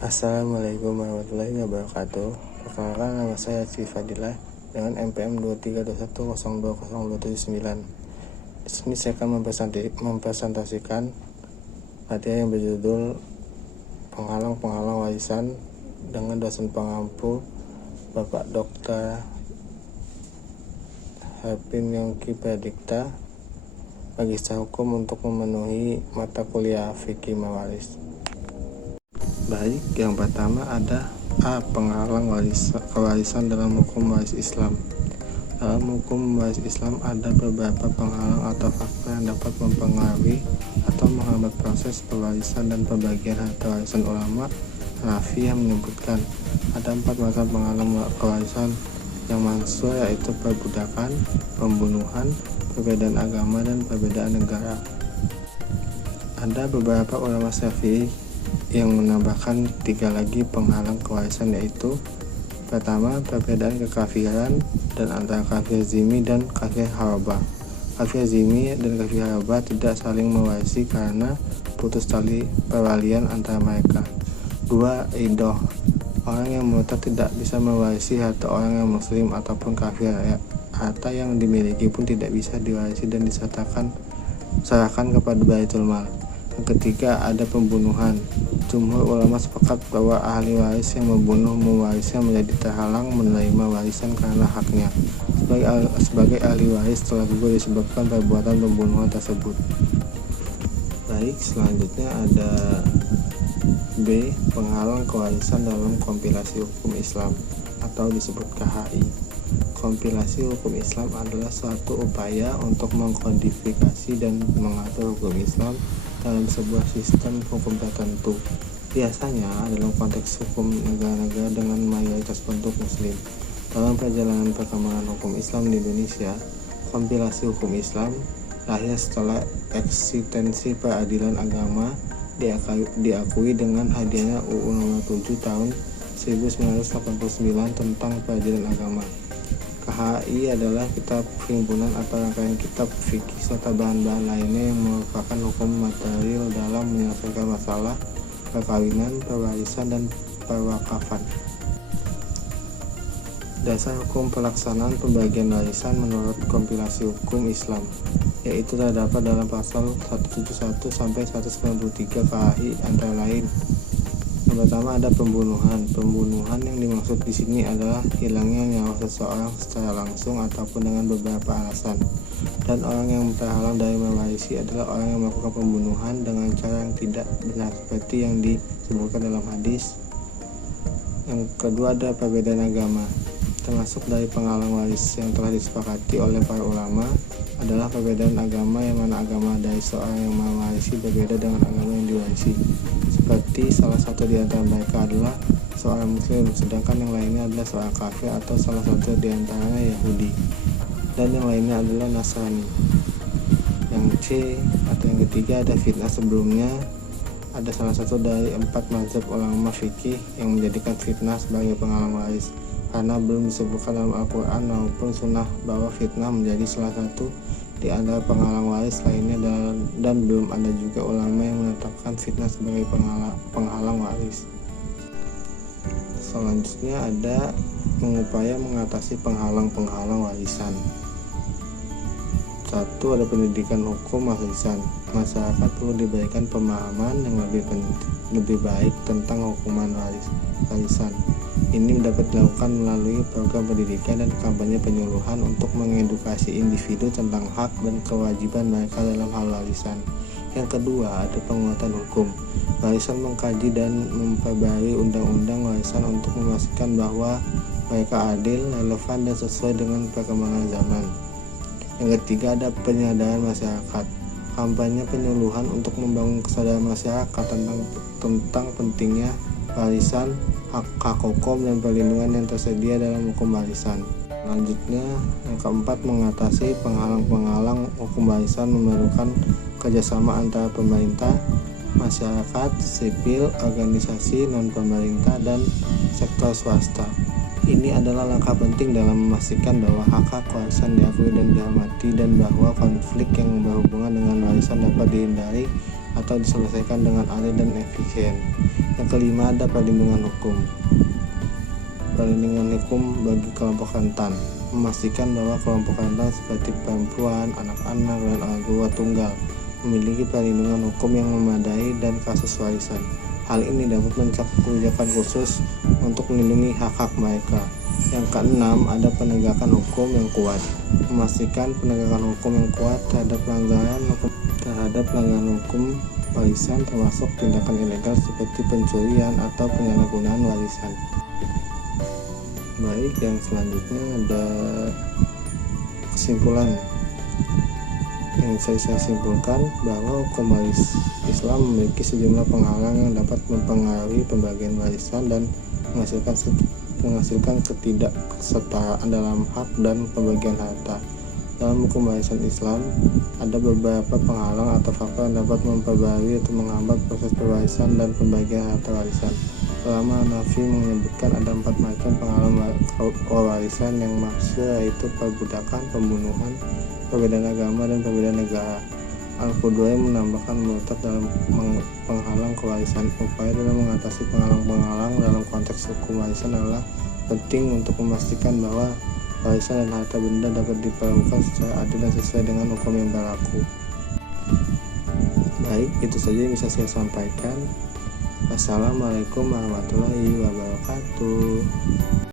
Assalamualaikum warahmatullahi wabarakatuh. Perkenalkan, nama saya Rizky Fadilah dengan NPM 2321020279. Di sini saya akan mempresentasikan materi yang berjudul Penghalang-penghalang warisan dengan dosen pengampu Bapak Dr. Harpin Yongki Pradipta, Magister Hukum, untuk memenuhi mata kuliah fikih mawaris. Baik, yang pertama ada A. Penghalang kewarisan dalam hukum waris Islam. Dalam hukum waris Islam ada beberapa penghalang atau faktor yang dapat mempengaruhi atau menghambat proses pewarisan dan pembagian harta warisan. Ulama Hanafi yang menyebutkan ada 4 macam penghalang kewarisan yang mansur, yaitu perbudakan, pembunuhan, perbedaan agama, dan perbedaan negara. Ada beberapa ulama Syafi'i yang menambahkan 3 lagi penghalang kewarisan, yaitu pertama, perbedaan kekafiran dan antara kafir zimmi dan kafir harabah. Kafir zimmi dan kafir harabah tidak saling mewarisi karena putus tali perwalian antara mereka. 2. Idoh, orang yang murtad tidak bisa mewarisi harta orang yang muslim ataupun kafir. Harta yang dimiliki pun tidak bisa diwarisi dan diserahkan kepada Baitul Mal. Yang ketiga, ada pembunuhan. Jumhur ulama sepakat bahwa ahli waris yang membunuh mewarisnya menjadi terhalang menerima warisan karena haknya sebagai ahli waris telah gugur disebabkan perbuatan pembunuhan tersebut. Baik, selanjutnya ada B. Penghalang kewarisan dalam kompilasi hukum Islam atau disebut KHI. Kompilasi hukum Islam adalah suatu upaya untuk mengkodifikasi dan mengatur hukum Islam dalam sebuah sistem hukum tertentu, biasanya dalam konteks hukum negara-negara dengan mayoritas penduduk muslim. Dalam perjalanan perkembangan hukum Islam di Indonesia, kompilasi hukum Islam lahir setelah eksistensi peradilan agama diakui dengan hadirnya UU Nomor 7 Tahun 1989 tentang peradilan agama. KHI adalah kitab himpunan atau rangkaian kitab fikih serta bahan-bahan lainnya yang merupakan hukum material dalam menyelesaikan masalah perkawinan, pewarisan, dan perwakafan. Dasar hukum pelaksanaan pembagian warisan menurut kompilasi hukum Islam, yaitu terdapat dalam pasal 171 sampai 193 KHI, antara lain. Yang pertama ada pembunuhan. Pembunuhan yang dimaksud di sini adalah hilangnya nyawa seseorang secara langsung ataupun dengan beberapa alasan. Dan orang yang terhalang dari mewarisi adalah orang yang melakukan pembunuhan dengan cara yang tidak benar seperti yang disebutkan dalam hadis. Yang kedua ada perbedaan agama. Termasuk dari penghalang waris yang telah disepakati oleh para ulama adalah perbedaan agama, yang mana agama dari seorang yang mewarisi berbeda dengan agama yang diwarisi. Seperti salah satu di antara mereka adalah seorang muslim, sedangkan yang lainnya adalah seorang kafir, atau salah satu di antaranya Yahudi dan yang lainnya adalah Nasrani. Yang C atau yang ketiga ada fitnah. Sebelumnya ada salah satu dari 4 mazhab ulama fikih yang menjadikan fitnah sebagai penghalang waris, karena belum disebutkan dalam Al-Quran maupun Sunnah bahwa fitnah menjadi salah satu di antara penghalang waris lainnya, dan belum ada juga ulama yang menetapkan fitnah sebagai penghalang waris. Selanjutnya ada mengupaya mengatasi penghalang-penghalang warisan. 1. Ada pendidikan hukum warisan. Masyarakat perlu diberikan pemahaman yang lebih baik tentang hukuman warisan. Ini dapat dilakukan melalui program pendidikan dan kampanye penyuluhan untuk mengedukasi individu tentang hak dan kewajiban mereka dalam hal warisan. Yang kedua, ada penguatan hukum. Warisan mengkaji dan memperbarui undang-undang warisan untuk memastikan bahwa mereka adil, relevan, dan sesuai dengan perkembangan zaman. Yang ketiga, ada penyadaran masyarakat. Kampanye penyuluhan untuk membangun kesadaran masyarakat tentang pentingnya warisan, hak hukum, dan perlindungan yang tersedia dalam hukum warisan. Selanjutnya, yang keempat, mengatasi penghalang-penghalang hukum warisan memerlukan kerjasama antara pemerintah, masyarakat sipil, organisasi non-pemerintah, dan sektor swasta. Ini adalah langkah penting dalam memastikan bahwa hak-hak warisan diakui dan dihormati, dan bahwa konflik yang berhubungan dengan warisan dapat dihindari atau diselesaikan dengan adil dan efisien. Yang kelima, ada perlindungan hukum. Perlindungan hukum bagi kelompok rentan, memastikan bahwa kelompok rentan seperti perempuan, anak-anak, dan orang tua tunggal memiliki perlindungan hukum yang memadai dan kasus warisan. Hal ini dapat mencakup kebijakan khusus untuk melindungi hak-hak mereka. Yang keenam, ada penegakan hukum yang kuat, memastikan penegakan hukum yang kuat terhadap pelanggaran hukum warisan, termasuk tindakan ilegal seperti pencurian atau penyalahgunaan warisan. Baik, yang selanjutnya ada kesimpulan. Yang saya simpulkan bahwa hukum waris Islam memiliki sejumlah penghalang yang dapat mempengaruhi pembagian warisan dan menghasilkan ketidaksetaraan dalam hak dan pembagian harta. Dalam hukum warisan Islam, ada beberapa penghalang atau faktor yang dapat memperbarui atau menghambat proses pewarisan dan pembagian harta warisan. Ulama Hanafi menyebutkan ada 4 macam penghalang warisan yang masuk, yaitu perbudakan, pembunuhan, perbedaan agama, dan perbedaan negara. Al-Qudwai menambahkan murtad dalam penghalang kewarisan. Upaya dalam mengatasi penghalang-penghalang dalam konteks hukum warisan adalah penting untuk memastikan bahwa warisan dan harta benda dapat diperlakukan secara adil dan sesuai dengan hukum yang berlaku. Baik, itu saja yang bisa saya sampaikan. Wassalamualaikum warahmatullahi wabarakatuh.